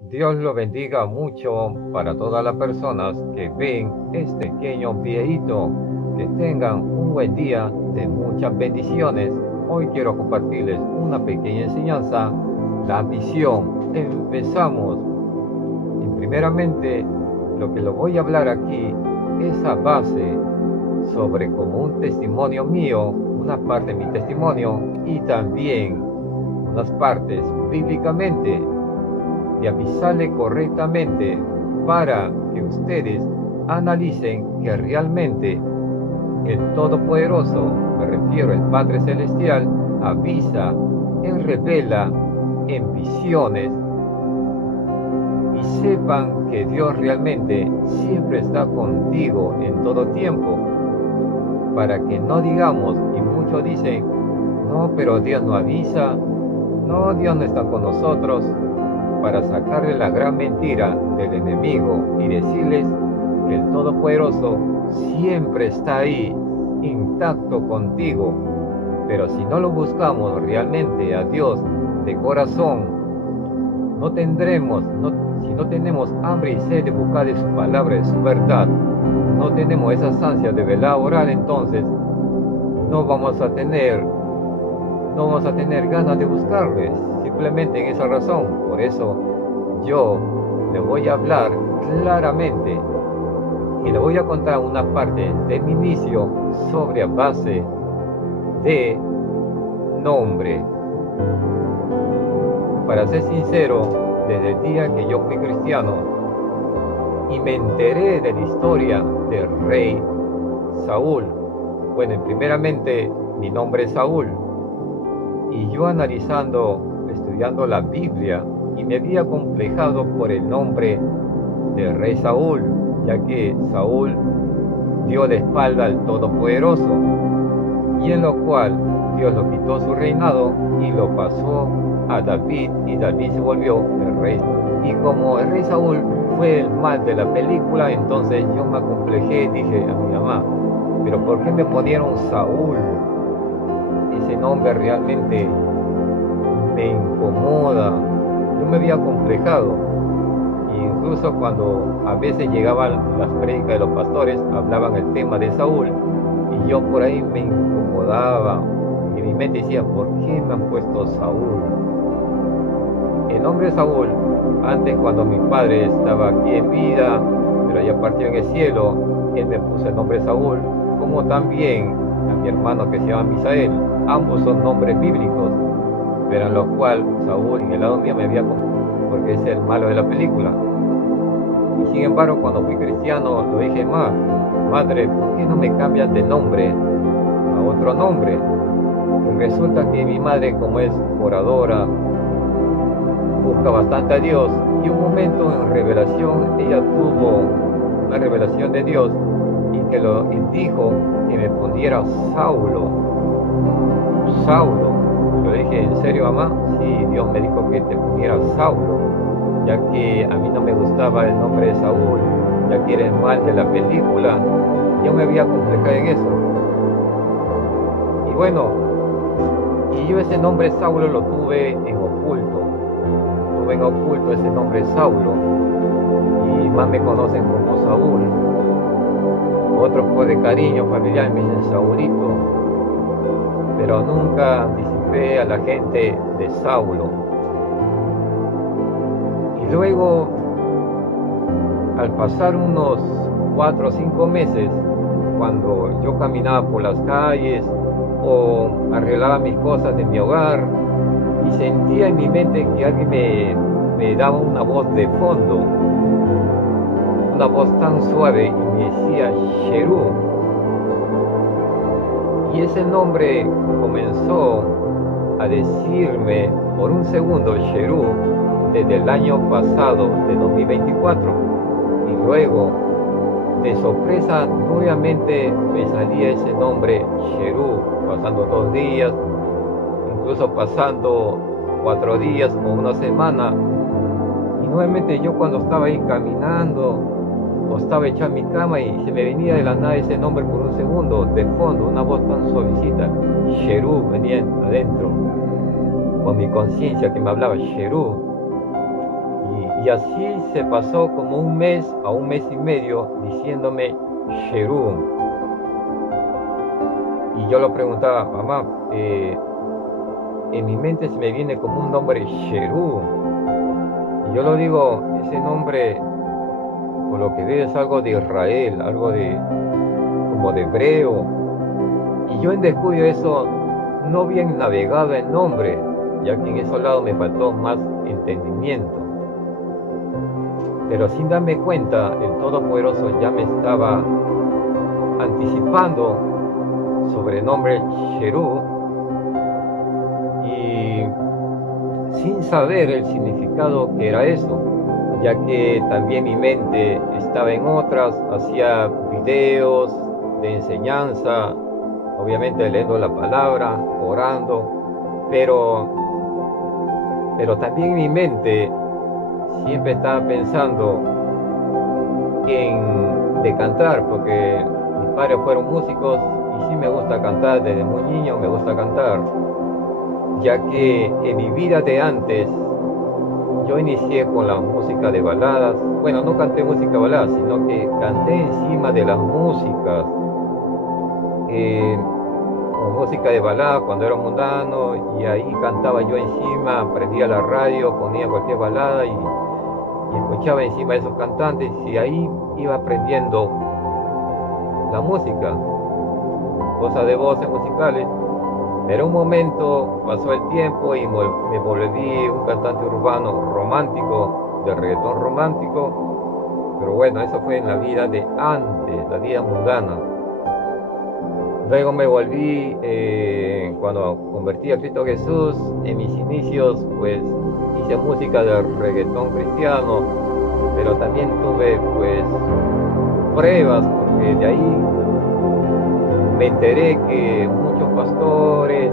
Dios lo bendiga mucho para todas las personas que ven este pequeño videíto. Que tengan un buen día de muchas bendiciones. Hoy quiero compartirles una pequeña enseñanza, la visión. Empezamos. Y primeramente, lo que lo voy a hablar aquí es a base sobre como un testimonio mío, una parte de mi testimonio y también unas partes bíblicamente de avisarle correctamente para que ustedes analicen que realmente el Todopoderoso, me refiero al Padre Celestial, avisa, Él revela en visiones y sepan que Dios realmente siempre está contigo en todo tiempo, para que no digamos, y muchos dicen, no, pero Dios no avisa, no, Dios no está con nosotros, para sacarle la gran mentira del enemigo y decirles que el Todopoderoso siempre está ahí, intacto contigo. Pero si no lo buscamos realmente a Dios de corazón, no tendremos, si no tenemos hambre y sed de buscar de su palabra, de su verdad, no tenemos esas ansias de velar orar, entonces no vamos a tener ganas de buscarles, simplemente en esa razón. Por eso yo le voy a hablar claramente y le voy a contar una parte de mi inicio sobre a base de nombre. Para ser sincero, desde el día que yo fui cristiano y me enteré de la historia del rey Saúl, bueno, primeramente mi nombre es Saúl, y yo analizando, estudiando la Biblia, y me había complejado por el nombre del rey Saúl, ya que Saúl dio la espalda al Todopoderoso, y en lo cual Dios lo quitó su reinado y lo pasó a David, y David se volvió el rey. Y como el rey Saúl fue el mal de la película, entonces yo me acomplejé y dije a mi mamá, pero ¿por qué me ponieron Saúl? Ese nombre realmente me incomoda. Yo me había complejado. E incluso cuando a veces llegaban las prédicas de los pastores, hablaban el tema de Saúl, y yo por ahí me incomodaba. Y mi mente decía, ¿por qué me han puesto Saúl? El nombre Saúl, antes cuando mi padre estaba aquí en vida, pero ya partió en el cielo, él me puso el nombre Saúl, como también a mi hermano que se llama Misael. Ambos son nombres bíblicos, pero en los cuales Saúl en el lado mío me había confundido, porque es el malo de la película. Y sin embargo, cuando fui cristiano, lo dije más, madre, ¿por qué no me cambias de nombre a otro nombre? Y resulta que mi madre, como es oradora, busca bastante a Dios, y un momento en revelación, ella tuvo una revelación de Dios, y que y dijo que me poniera Saulo. Saulo. Yo le dije, ¿en serio, mamá? Sí, Dios me dijo que te pusiera Saulo, ya que a mí no me gustaba el nombre de Saúl, ya que era el mal de la película. Yo me había complejado en eso. Y bueno, y yo ese nombre Saulo lo tuve en oculto. Tuve en oculto ese nombre Saulo, y más me conocen como Saúl. Otros pues de cariño familiar me dicen Saulito, pero nunca anticipé a la gente de Saulo. Y luego, al pasar unos 4 o 5 meses, cuando yo caminaba por las calles o arreglaba mis cosas de mi hogar, y sentía en mi mente que alguien me daba una voz de fondo, una voz tan suave, y me decía Sherú. Y ese nombre comenzó a decirme por un segundo Sherú desde el año pasado, de 2024. Y luego, de sorpresa, nuevamente me salía ese nombre Sherú, pasando 2 días, incluso pasando 4 días o una semana. Y nuevamente yo, cuando estaba ahí caminando o estaba echado en mi cama, y se me venía de la nada ese nombre por un segundo, de fondo, una voz tan suavecita, Sherú, venía adentro, con mi conciencia que me hablaba Sherú. Y así se pasó como un mes a un mes y medio diciéndome Sherú. Y yo lo preguntaba, mamá, en mi mente se me viene como un nombre Sherú. Y yo lo digo, ese nombre, por lo que veo, es algo de Israel, algo de como de hebreo. Y yo en descuido eso, no bien navegado el nombre, ya que en esos lados me faltó más entendimiento. Pero sin darme cuenta, el Todopoderoso ya me estaba anticipando sobre el nombre Sherú, y sin saber el significado que era eso, ya que también mi mente estaba en otras, hacía videos de enseñanza, obviamente leyendo la palabra, orando, pero también mi mente siempre estaba pensando de cantar, porque mis padres fueron músicos y sí me gusta cantar, desde muy niño me gusta cantar, ya que en mi vida de antes yo inicié con la música de baladas. Bueno, no canté música balada, sino que canté encima de las músicas, con música de balada cuando era mundano, y ahí cantaba yo encima, prendía la radio, ponía cualquier balada y escuchaba encima de esos cantantes, y ahí iba aprendiendo la música, cosas de voces musicales. Pero un momento pasó el tiempo y me volví un cantante urbano romántico, de reggaetón romántico. Pero bueno, eso fue en la vida de antes, la vida mundana. Luego me volví, cuando convertí a Cristo Jesús, en mis inicios pues hice música de reggaetón cristiano, pero también tuve pues pruebas, porque de ahí me enteré que muchos pastores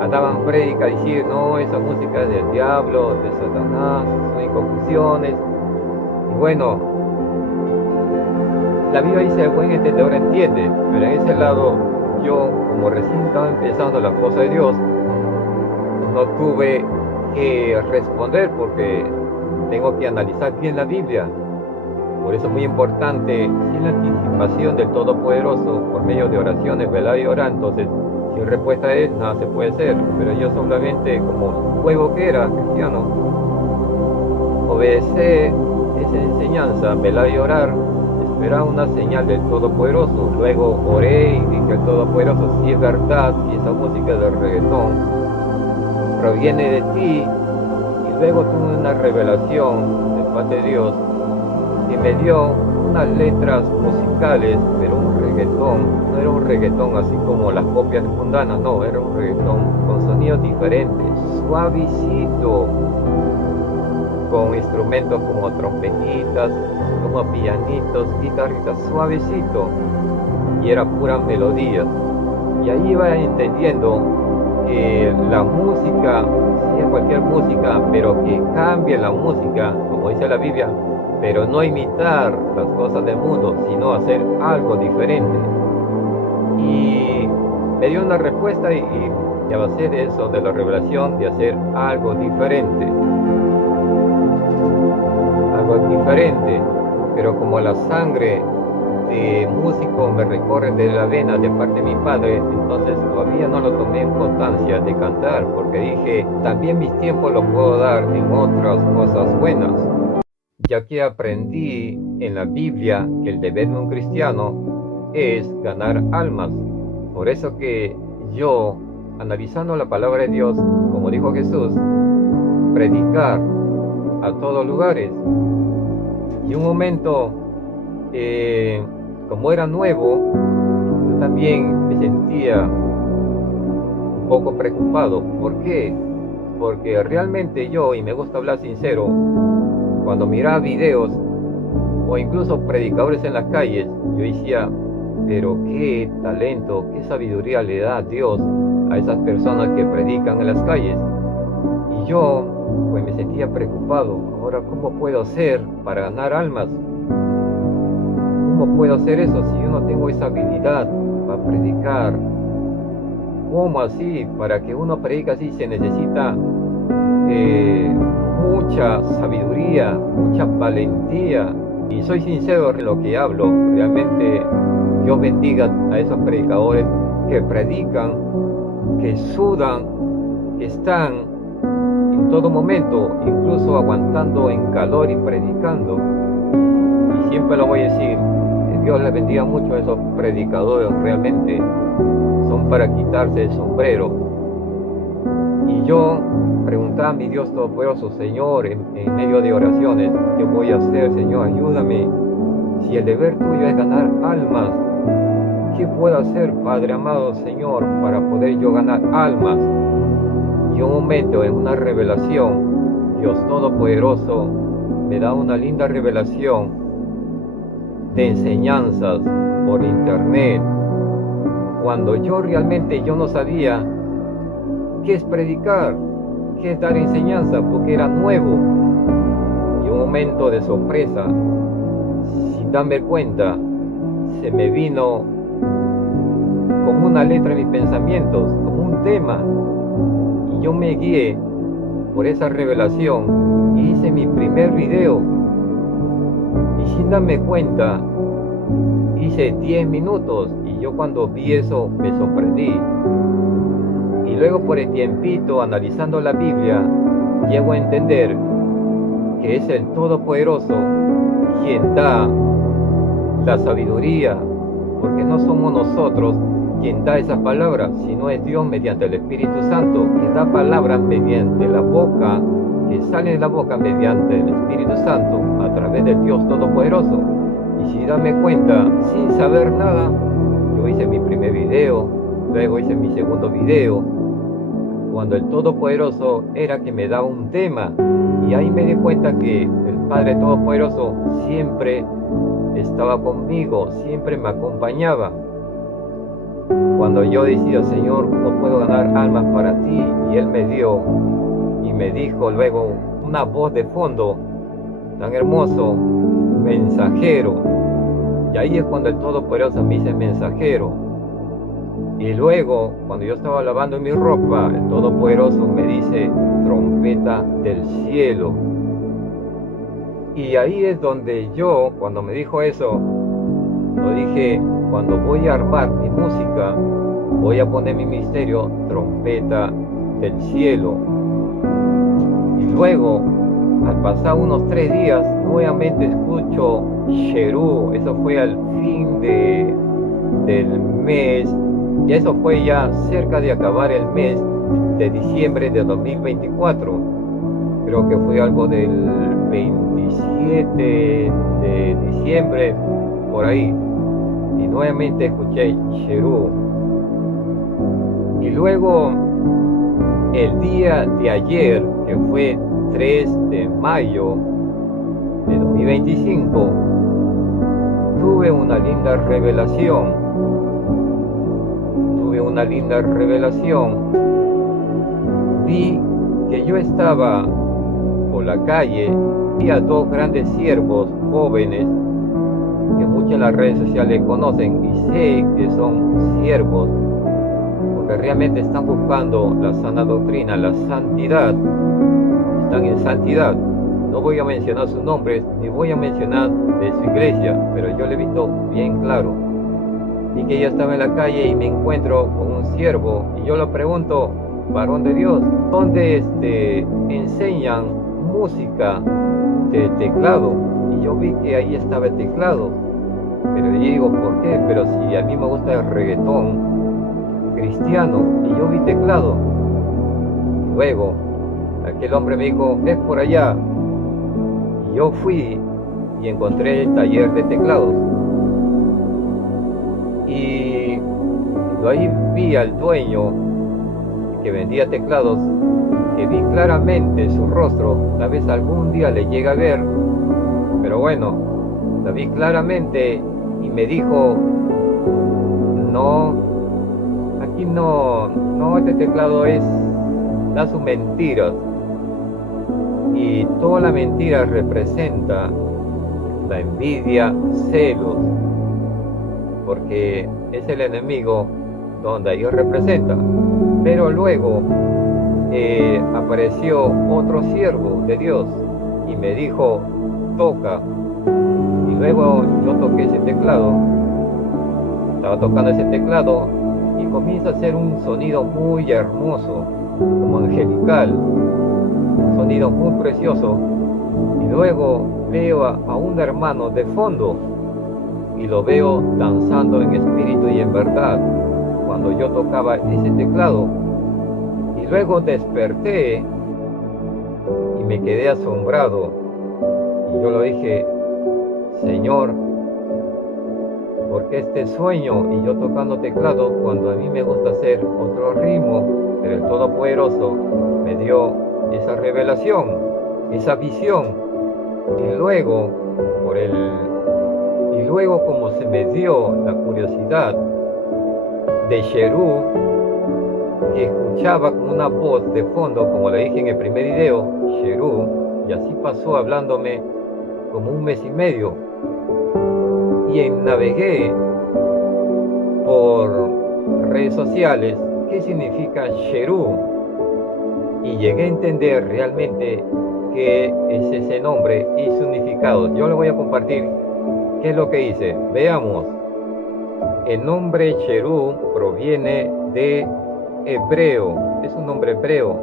andaban prédica a decir, no, esa música es del diablo, de Satanás, son confusiones. Y bueno, la Biblia dice, el buen entendedor entiende, pero en ese lado yo, como recién estaba empezando las cosas de Dios, no tuve que responder, porque tengo que analizar bien la Biblia. Por eso es muy importante, sin la anticipación del Todopoderoso, por medio de oraciones, velar y orar. Entonces, sin respuesta a él, nada se puede hacer. Pero yo solamente, como juego que era cristiano, obedecer esa enseñanza, velar y orar, esperaba una señal del Todopoderoso. Luego oré y dije al Todopoderoso, si es verdad, si esa música de reggaetón proviene de ti. Y luego tuve una revelación de parte de Dios, que me dio unas letras musicales, pero un reggaetón, no era un reggaetón así como las copias mundanas, no, era un reggaetón con sonidos diferentes, suavecito, con instrumentos como trompetitas, como pianitos, guitarritas, suavecito, y era pura melodía. Y ahí iba entendiendo que la música, sea cualquier música, pero que cambie la música, como dice la Biblia, pero no imitar las cosas del mundo, sino hacer algo diferente. Y me dio una respuesta, y a base de eso, de la revelación, de hacer algo diferente. Algo diferente, pero como la sangre de músico me recorre de la vena de parte de mi padre, entonces todavía no lo tomé en constancia de cantar, porque dije, también mis tiempos los puedo dar en otras cosas buenas, ya que aprendí en la Biblia que el deber de un cristiano es ganar almas. Por eso que yo, analizando la palabra de Dios, como dijo Jesús, predicar a todos lugares. Y un momento, como era nuevo, yo también me sentía un poco preocupado. ¿Por qué? Porque realmente yo, y me gusta hablar sincero, cuando miraba videos o incluso predicadores en las calles, yo decía, pero qué talento, qué sabiduría le da Dios a esas personas que predican en las calles. Y yo pues me sentía preocupado. Ahora, ¿cómo puedo hacer para ganar almas? ¿Cómo puedo hacer eso si yo no tengo esa habilidad para predicar? ¿Cómo así? Para que uno predique así se necesita mucha sabiduría, mucha valentía. Y soy sincero en lo que hablo. Realmente Dios bendiga a esos predicadores que predican, que sudan, que están en todo momento, incluso aguantando en calor y predicando. Y siempre lo voy a decir, que Dios les bendiga mucho a esos predicadores, realmente son para quitarse el sombrero. Y yo preguntaba a mi Dios Todopoderoso, Señor, en medio de oraciones, ¿qué voy a hacer, Señor? Ayúdame. Si el deber tuyo es ganar almas, ¿qué puedo hacer, Padre amado, Señor, para poder yo ganar almas? Y un momento, en una revelación, Dios Todopoderoso me da una linda revelación de enseñanzas por internet, cuando yo realmente no sabía qué es predicar, qué es dar enseñanza, porque era nuevo. Y un momento de sorpresa, sin darme cuenta, se me vino como una letra en mis pensamientos, como un tema, y yo me guié por esa revelación y hice mi primer video. Y sin darme cuenta, hice 10 minutos, y yo cuando vi eso me sorprendí. Y luego por el tiempito, analizando la Biblia, llego a entender que es el Todopoderoso quien da la sabiduría, porque no somos nosotros quien da esas palabras, sino es Dios mediante el Espíritu Santo, que da palabras mediante la boca, que sale de la boca mediante el Espíritu Santo, a través del Dios Todopoderoso. Y si darme cuenta, sin saber nada, yo hice mi primer video, luego hice mi segundo video, cuando el Todopoderoso era que me daba un tema, y ahí me di cuenta que el Padre Todopoderoso siempre estaba conmigo, siempre me acompañaba. Cuando yo decía, Señor, no puedo ganar almas para ti, y Él me dio, y me dijo luego una voz de fondo tan hermoso, mensajero. Y ahí es cuando el Todopoderoso me dice mensajero. Y luego, cuando yo estaba lavando mi ropa, el Todopoderoso me dice trompeta del cielo. Y ahí es donde yo, cuando me dijo eso, lo dije, cuando voy a armar mi música, voy a poner mi misterio trompeta del cielo. Y luego, al pasar unos 3 días, nuevamente escucho Sherú. Eso fue al fin del mes. Y eso fue ya cerca de acabar el mes de diciembre de 2024. Creo que fue algo del 27 de diciembre, por ahí. Y nuevamente escuché Sherú. Y luego, el día de ayer, que fue 3 de mayo de 2025, tuve una linda revelación. Vi que yo estaba por la calle y a 2 grandes siervos jóvenes que muchos en las redes sociales conocen, y sé que son siervos porque realmente están buscando la sana doctrina, la santidad. Están en santidad. No voy a mencionar sus nombres ni voy a mencionar de su iglesia, pero yo le he visto bien claro. Y que yo estaba en la calle y me encuentro con un siervo y yo le pregunto, varón de Dios, ¿dónde enseñan música de teclado? Y yo vi que ahí estaba el teclado, pero yo digo, ¿por qué? Pero si a mí me gusta el reggaetón cristiano, y yo vi teclado. Luego aquel hombre me dijo, es por allá, y yo fui y encontré el taller de teclados. Y ahí vi al dueño que vendía teclados, que vi claramente su rostro. Tal vez algún día le llegue a ver, pero bueno, la vi claramente y me dijo, no, aquí no, este teclado da sus mentiras. Y toda la mentira representa la envidia, celos, porque es el enemigo donde ellos representan. Pero luego apareció otro siervo de Dios y me dijo, toca. Y luego yo toqué ese teclado, estaba tocando ese teclado y comienza a hacer un sonido muy hermoso, como angelical, un sonido muy precioso. Y luego veo a un hermano de fondo y lo veo danzando en espíritu y en verdad cuando yo tocaba ese teclado. Y luego desperté y me quedé asombrado. Y yo le dije, Señor, ¿por qué este sueño y yo tocando teclado cuando a mí me gusta hacer otro ritmo? Pero el Todopoderoso me dio esa revelación, esa visión. Y luego, como se me dio la curiosidad de Cherub, que escuchaba con una voz de fondo, como le dije en el primer video, Cherub, y así pasó hablándome como un mes y medio. Y navegué por redes sociales qué significa Cherub y llegué a entender realmente qué es ese nombre y significado. Yo le voy a compartir qué es lo que hice. Veamos. El nombre Cherub proviene de hebreo, es un nombre hebreo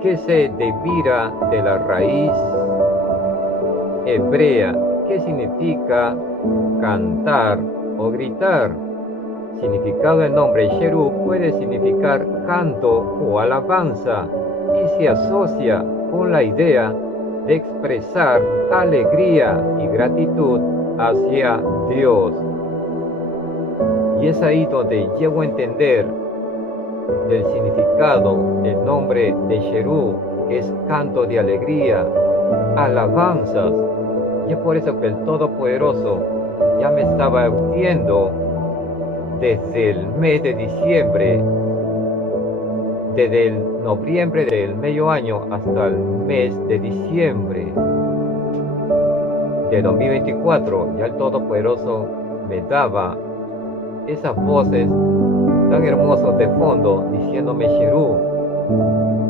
que se deriva de la raíz hebrea, que significa cantar o gritar. Significado del nombre Cherub puede significar canto o alabanza y se asocia con la idea de expresar alegría y gratitud hacia Dios. Y es ahí donde llego a entender del significado del nombre de Cherub, que es canto de alegría, alabanzas. Y es por eso que el Todopoderoso ya me estaba viendo desde el mes de diciembre, desde el noviembre del medio año hasta el mes de diciembre de 2024. Ya el Todopoderoso me daba esas voces tan hermosas de fondo diciéndome Cherub.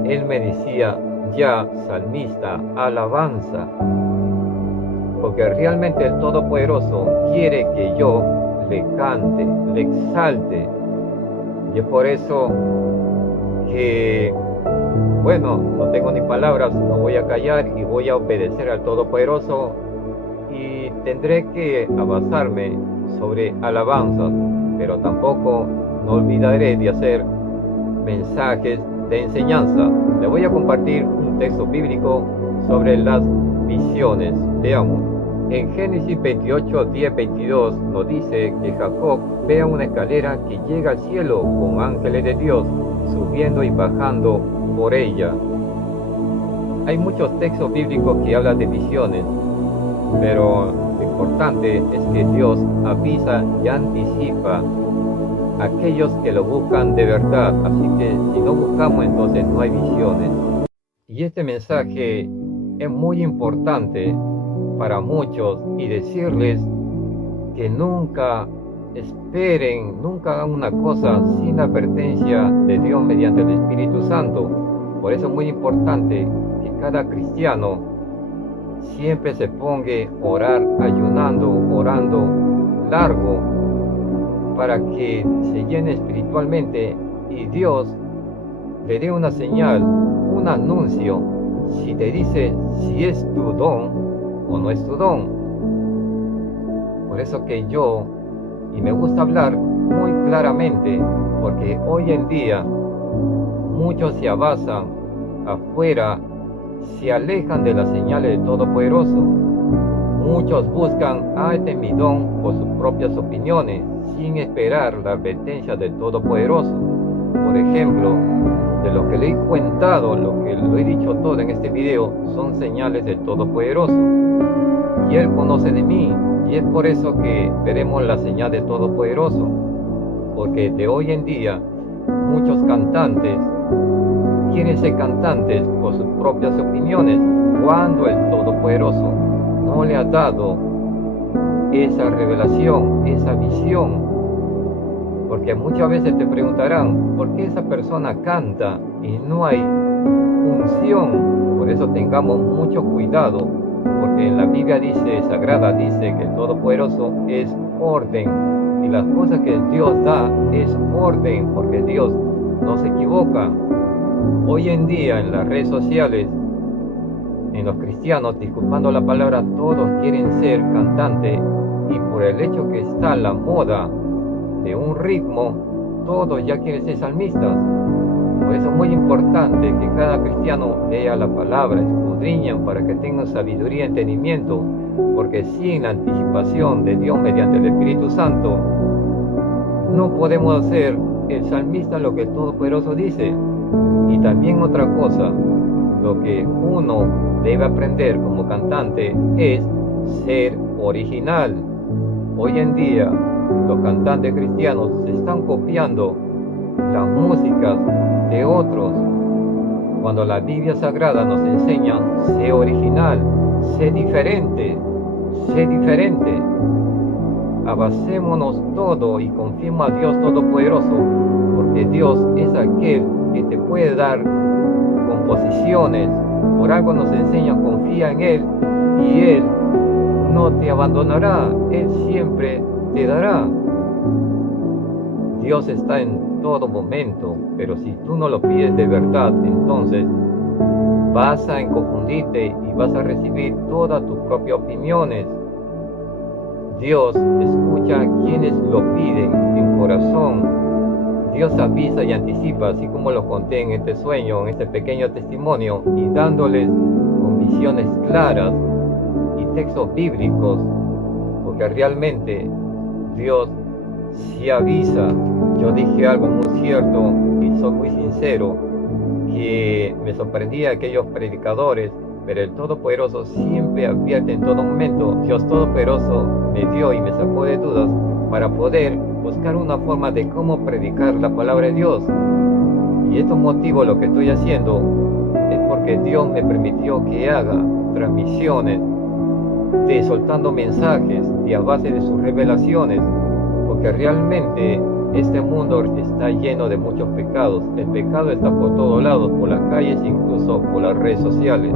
Él me decía ya salmista, alabanza, porque realmente el Todopoderoso quiere que yo le cante, le exalte. Y es por eso que, bueno, no tengo ni palabras, no voy a callar y voy a obedecer al Todopoderoso y tendré que basarme sobre alabanzas, pero tampoco no olvidaré de hacer mensajes de enseñanza. Le voy a compartir un texto bíblico sobre las visiones. Veamos. En Génesis 28, 10, 22 nos dice que Jacob vea una escalera que llega al cielo con ángeles de Dios subiendo y bajando por ella. Hay muchos textos bíblicos que hablan de visiones, pero lo importante es que Dios avisa y anticipa a aquellos que lo buscan de verdad. Así que si no buscamos, entonces no hay visiones. Y este mensaje es muy importante para muchos y decirles que nunca esperen, nunca hagan una cosa sin la advertencia de Dios mediante el Espíritu Santo. Por eso es muy importante que cada cristiano siempre se ponga a orar, ayunando, orando largo, para que se llene espiritualmente y Dios le dé una señal, un anuncio, si te dice si es tu don o no es tu don. Por eso que yo, y me gusta hablar muy claramente, porque hoy en día muchos se abasan afuera, se alejan de las señales del Todopoderoso. Muchos buscan, este es mi don, por sus propias opiniones, sin esperar la advertencia del Todopoderoso. Por ejemplo, de lo que le he contado, lo que lo he dicho todo en este video, son señales del Todopoderoso. Y Él conoce de mí, y es por eso que veremos la señal del Todopoderoso. Porque de hoy en día, muchos cantantes quieren ser cantantes por sus propias opiniones, cuando el Todopoderoso no le ha dado esa revelación, esa visión. Porque muchas veces te preguntarán, ¿por qué esa persona canta y no hay unción. Por eso tengamos mucho cuidado, porque en la Biblia Sagrada dice que el Todopoderoso es orden, y las cosas que Dios da es orden, porque Dios no se equivoca. Hoy en día en las redes sociales, en los cristianos, disculpando la palabra, todos quieren ser cantantes, y por el hecho que está la moda de un ritmo, todos ya quieren ser salmistas. Por eso es muy importante que cada cristiano lea la palabra, escudriñen para que tengan sabiduría y entendimiento, porque sin la anticipación de Dios mediante el Espíritu Santo, no podemos hacer el salmista lo que el Todopoderoso dice. Y también otra cosa, lo que uno debe aprender como cantante es ser original. Hoy en día los cantantes cristianos se están copiando las músicas de otros, cuando la Biblia Sagrada nos enseña: sé original, sé diferente, sé diferente. Abacémonos todo y confiemos a Dios Todopoderoso, porque Dios es aquel que te puede dar composiciones. Por algo nos enseña: confía en Él y Él no te abandonará, Él siempre te dará. Dios está en todo momento, pero si tú no lo pides de verdad, entonces vas a confundirte y vas a recibir todas tus propias opiniones. Dios escucha a quienes lo piden en corazón. Dios avisa y anticipa, así como lo conté en este sueño, en este pequeño testimonio, y dándoles con visiones claras y textos bíblicos, porque realmente Dios sí avisa. Yo dije algo muy cierto y soy muy sincero, que me sorprendía aquellos predicadores, pero el Todopoderoso siempre advierte en todo momento. Dios Todopoderoso me dio y me sacó de dudas para poder buscar una forma de cómo predicar la palabra de Dios. Y estos motivos, lo que estoy haciendo, es porque Dios me permitió que haga transmisiones de soltando mensajes y a base de sus revelaciones, porque realmente este mundo está lleno de muchos pecados. El pecado está por todos lados, por las calles, incluso por las redes sociales.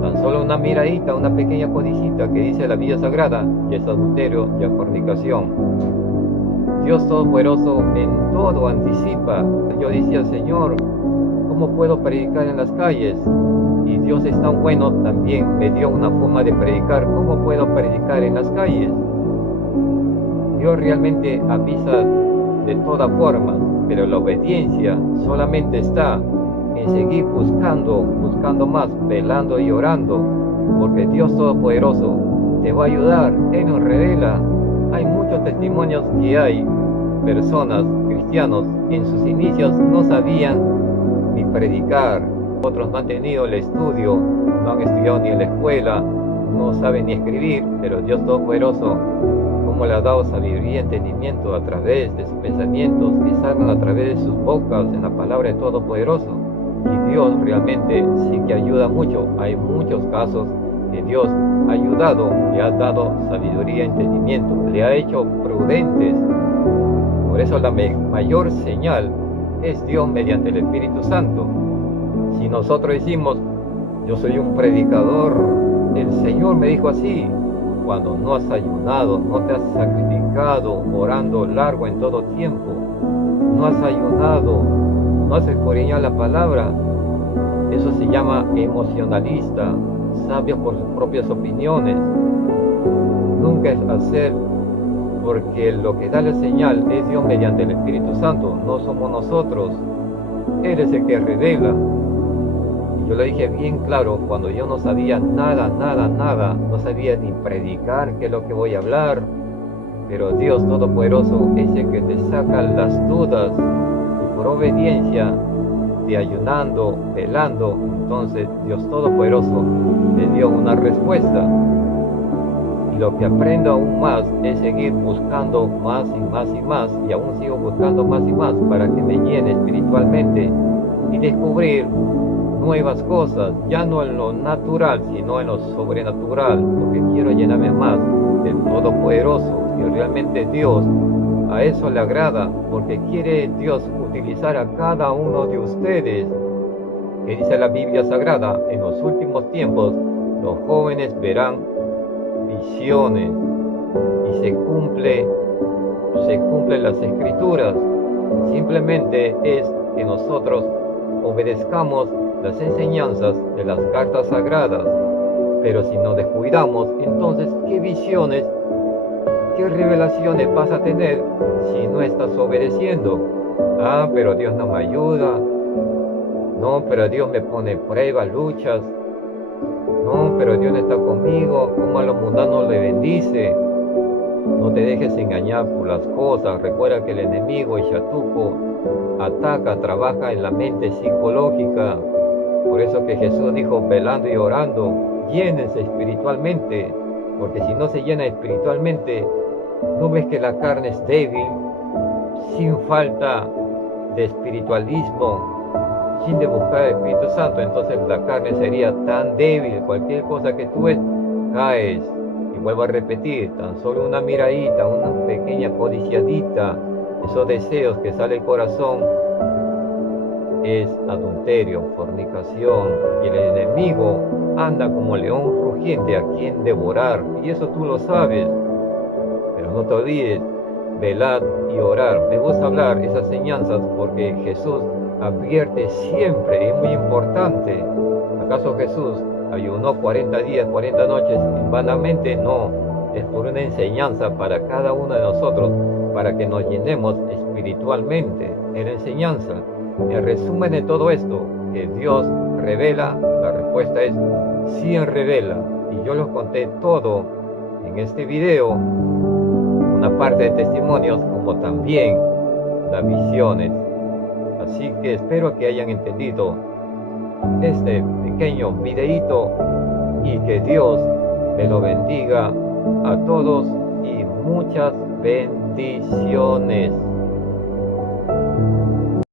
Tan solo una miradita, una pequeña codicita que dice la Biblia Sagrada, y es adulterio y es fornicación. Dios Todopoderoso en todo anticipa. Yo decía: Señor, ¿cómo puedo predicar en las calles? Y Dios es tan bueno, también me dio una forma de predicar. ¿Cómo puedo predicar en las calles? Dios realmente avisa de todas formas, pero la obediencia solamente está en seguir buscando más, velando y orando, porque Dios Todopoderoso te va a ayudar. Él nos revela. Hay muchos testimonios que hay personas, cristianos, en sus inicios no sabían ni predicar. Otros no han tenido el estudio, no han estudiado ni en la escuela, no saben ni escribir, pero Dios Todopoderoso, como le ha dado sabiduría y entendimiento a través de sus pensamientos que salgan a través de sus bocas en la palabra de Todopoderoso. Y Dios realmente sí que ayuda mucho. Hay muchos casos que Dios ha ayudado, le ha dado sabiduría y entendimiento, le ha hecho prudentes. Por eso la mayor señal es Dios mediante el Espíritu Santo. Si nosotros decimos: yo soy un predicador, el Señor me dijo así, cuando no has ayunado, no te has sacrificado orando largo en todo tiempo, no has ayunado, no has escudriñado la palabra, eso se llama emocionalista, sabio por sus propias opiniones. Nunca es hacer, porque lo que da la señal es Dios mediante el Espíritu Santo, no somos nosotros. Él es el que revela. Yo le dije bien claro, cuando yo no sabía nada, no sabía ni predicar qué es lo que voy a hablar, pero Dios Todopoderoso es el que te saca las dudas, y por obediencia, de ayunando, velando, entonces Dios Todopoderoso me dio una respuesta. Y lo que aprendo aún más es seguir buscando más y más y más, y aún sigo buscando más y más para que me llene espiritualmente y descubrir nuevas cosas, ya no en lo natural, sino en lo sobrenatural, porque quiero llenarme más del Todopoderoso, y realmente Dios A eso le agrada, porque quiere Dios utilizar a cada uno de ustedes. Que dice la Biblia Sagrada, en los últimos tiempos los jóvenes verán visiones y se cumplen las escrituras. Simplemente es que nosotros obedezcamos las enseñanzas de las cartas sagradas. Pero si nos descuidamos, entonces, ¿qué visiones, qué revelaciones vas a tener si no estás obedeciendo? Ah, pero Dios no me ayuda. No, pero Dios me pone pruebas, luchas. No, pero Dios no está conmigo. ¿Cómo a los mundanos le bendice? No te dejes engañar por las cosas. Recuerda que el enemigo, el Shatuco, ataca, trabaja en la mente psicológica. Por eso que Jesús dijo, velando y orando, llénense espiritualmente. Porque si no se llena espiritualmente, ¿no ves que la carne es débil? Sin falta de espiritualismo, sin de buscar el Espíritu Santo, entonces la carne sería tan débil. Cualquier cosa que tú ves, caes. Y vuelvo a repetir, tan solo una miradita, una pequeña codiciadita, esos deseos que sale el corazón, es adulterio, fornicación. Y el enemigo anda como león rugiente a quien devorar. Y eso tú lo sabes. Pero no te olvides, velad y orar. Me gusta hablar esas enseñanzas porque Jesús advierte siempre, es muy importante. ¿Acaso Jesús ayunó 40 días, 40 noches vanamente? No, es por una enseñanza para cada uno de nosotros, para que nos llenemos espiritualmente. En la enseñanza, el resumen de todo esto, que Dios revela, la respuesta es sí revela. Y yo los conté todo en este video, una parte de testimonios, como también las visiones. Así que espero que hayan entendido este pequeño videíto y que Dios me lo bendiga a todos y muchas bendiciones.